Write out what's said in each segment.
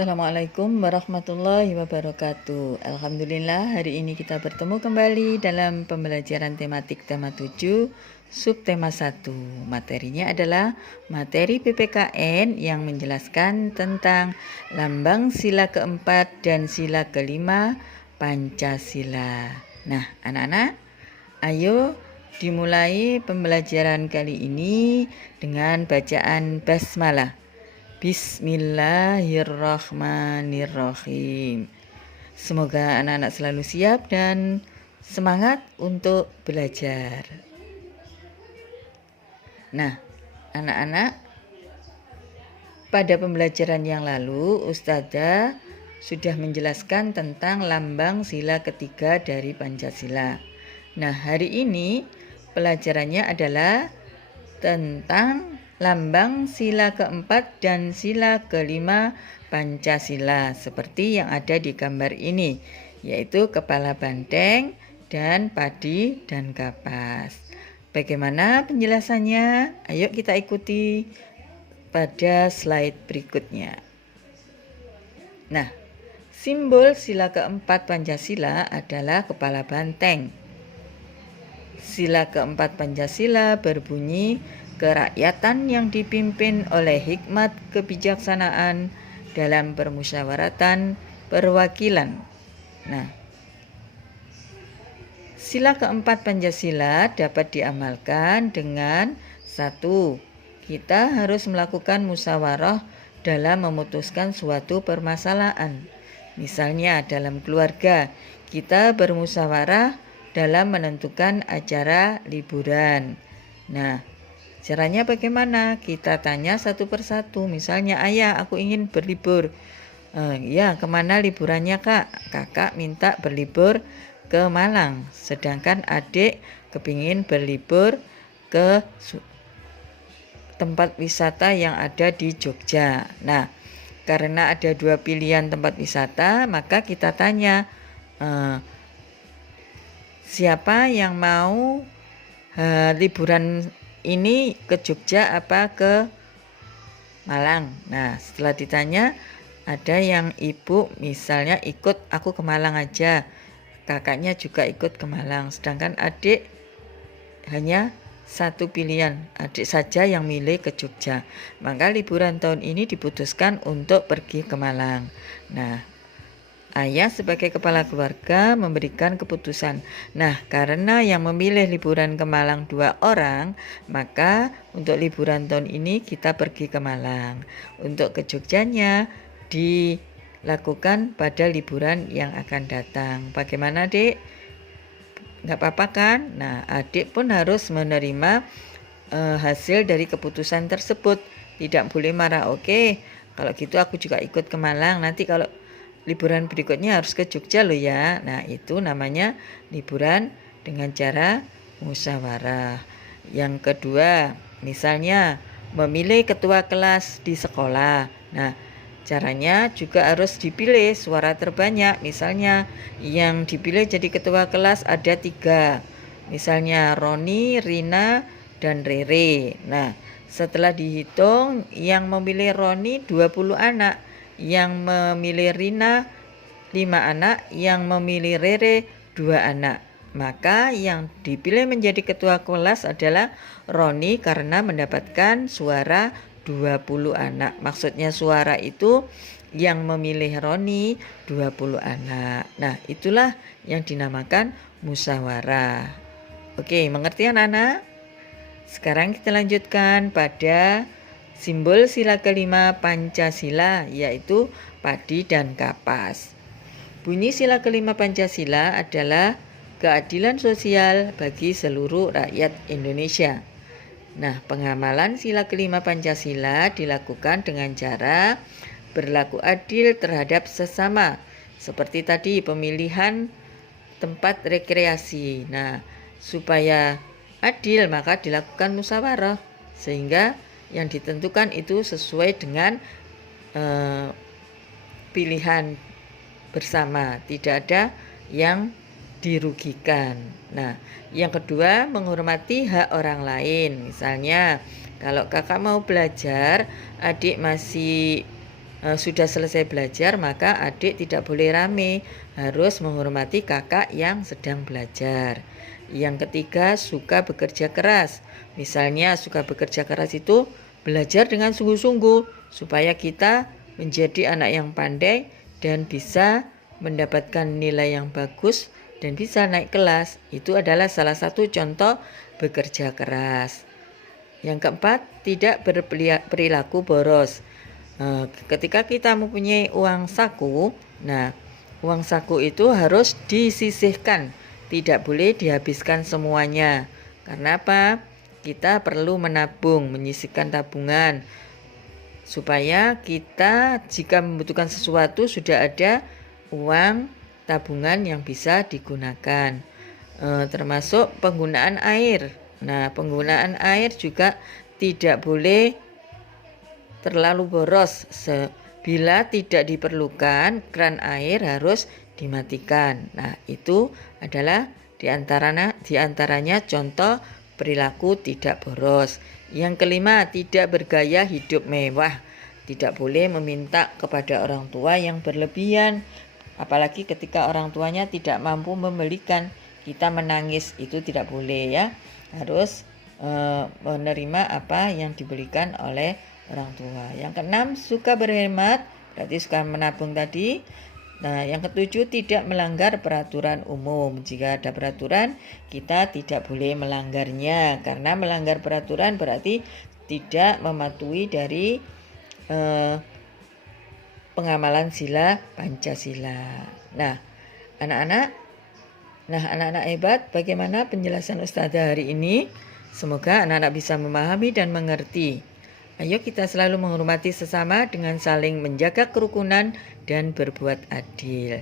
Assalamualaikum warahmatullahi wabarakatuh. Alhamdulillah hari ini kita bertemu kembali dalam pembelajaran tematik tema 7 subtema 1. Materinya adalah materi PPKN yang menjelaskan tentang lambang sila keempat dan sila kelima Pancasila. Nah, anak-anak, ayo dimulai pembelajaran kali ini dengan bacaan basmalah. Bismillahirrahmanirrahim. Semoga anak-anak selalu siap dan semangat untuk belajar. Nah, anak-anak, pada pembelajaran yang lalu Ustazah sudah menjelaskan tentang lambang sila ketiga dari Pancasila. Nah, hari ini pelajarannya adalah tentang lambang sila keempat dan sila kelima Pancasila seperti yang ada di gambar ini, yaitu kepala banteng dan padi dan kapas. Bagaimana penjelasannya? Ayo kita ikuti pada slide berikutnya. Nah, simbol sila keempat Pancasila adalah kepala banteng. Sila keempat Pancasila berbunyi kerakyatan yang dipimpin oleh hikmat kebijaksanaan dalam permusyawaratan perwakilan. Nah, sila keempat Pancasila dapat diamalkan dengan 1. Kita harus melakukan musyawarah dalam memutuskan suatu permasalahan. Misalnya dalam keluarga, kita bermusyawarah dalam menentukan acara liburan. Nah, caranya bagaimana? Kita tanya satu persatu. Misalnya, ayah, aku ingin berlibur. Ya, kemana liburannya, kak? Kakak minta berlibur ke Malang. Sedangkan adik kepingin berlibur ke tempat wisata yang ada di Jogja. Nah, karena ada 2 pilihan tempat wisata, maka kita tanya, siapa yang mau liburan ini ke Jogja apa ke Malang? Nah, setelah ditanya, ada yang ibu misalnya ikut, aku ke Malang aja, kakaknya juga ikut ke Malang, sedangkan adik hanya satu pilihan, adik saja yang milih ke Jogja. Maka liburan tahun ini diputuskan untuk pergi ke Malang. Nah, ayah sebagai kepala keluarga memberikan keputusan. Nah, karena yang memilih liburan ke Malang 2 orang, maka untuk liburan tahun ini kita pergi ke Malang. Untuk ke Jogjanya dilakukan pada liburan yang akan datang. Bagaimana, Dek? Nggak apa-apa kan? Nah, adik pun harus menerima hasil dari keputusan tersebut. Tidak boleh marah. Oke, kalau gitu aku juga ikut ke Malang. Nanti kalau liburan berikutnya harus ke Jogja loh ya. Nah, itu namanya liburan dengan cara musyawarah. Yang kedua, misalnya memilih ketua kelas di sekolah. Nah, caranya juga harus dipilih suara terbanyak. Misalnya yang dipilih jadi ketua kelas ada 3. Misalnya Roni, Rina, dan Rere. Nah, setelah dihitung yang memilih Roni 20 anak, yang memilih Rina 5 anak, yang memilih Rere 2 anak. Maka yang dipilih menjadi ketua kelas adalah Roni karena mendapatkan suara 20 anak. Maksudnya suara itu yang memilih Roni 20 anak. Nah, itulah yang dinamakan musyawarah. Oke, mengerti anak-anak? Sekarang kita lanjutkan pada simbol sila kelima Pancasila, yaitu padi dan kapas. Bunyi sila kelima Pancasila adalah keadilan sosial bagi seluruh rakyat Indonesia. Nah, pengamalan sila kelima Pancasila dilakukan dengan cara berlaku adil terhadap sesama. Seperti tadi pemilihan tempat rekreasi. Nah, supaya adil maka dilakukan musyawarah sehingga yang ditentukan itu sesuai dengan pilihan bersama, tidak ada yang dirugikan. Nah, yang kedua menghormati hak orang lain. Misalnya kalau kakak mau belajar, adik masih sudah selesai belajar, maka adik tidak boleh rame, harus menghormati kakak yang sedang belajar. Yang ketiga, suka bekerja keras. Misalnya suka bekerja keras itu belajar dengan sungguh-sungguh supaya kita menjadi anak yang pandai dan bisa mendapatkan nilai yang bagus dan bisa naik kelas. Itu adalah salah satu contoh bekerja keras. Yang keempat, tidak berperilaku boros. Ketika kita mempunyai uang saku, nah uang saku itu harus disisihkan, tidak boleh dihabiskan semuanya. Karena apa? Kita perlu menabung, menyisihkan tabungan supaya kita jika membutuhkan sesuatu sudah ada uang tabungan yang bisa digunakan. Termasuk penggunaan air. Nah, penggunaan air juga tidak boleh terlalu boros. Bila tidak diperlukan, keran air harus dimatikan. Nah, itu adalah diantaranya contoh perilaku tidak boros. Yang kelima, tidak bergaya hidup mewah. Tidak boleh meminta kepada orang tua yang berlebihan. Apalagi ketika orang tuanya tidak mampu membelikan, kita menangis, itu tidak boleh ya. Harus menerima apa yang diberikan oleh orang tua. Yang keenam, suka berhemat, berarti suka menabung tadi. Nah, yang ketujuh, tidak melanggar peraturan umum. Jika ada peraturan, kita tidak boleh melanggarnya, karena melanggar peraturan berarti tidak mematuhi dari pengamalan sila Pancasila. Nah, anak-anak hebat, bagaimana penjelasan Ustazah hari ini? Semoga anak-anak bisa memahami dan mengerti. Ayo kita selalu menghormati sesama dengan saling menjaga kerukunan dan berbuat adil.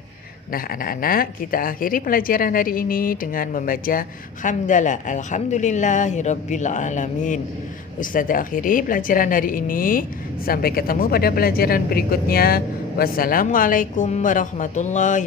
Nah, anak-anak, kita akhiri pelajaran hari ini dengan membaca hamdalah alhamdulillahirabbil alamin. Ustazah akhiri pelajaran hari ini. Sampai ketemu pada pelajaran berikutnya. Wassalamualaikum warahmatullahi wabarakatuh.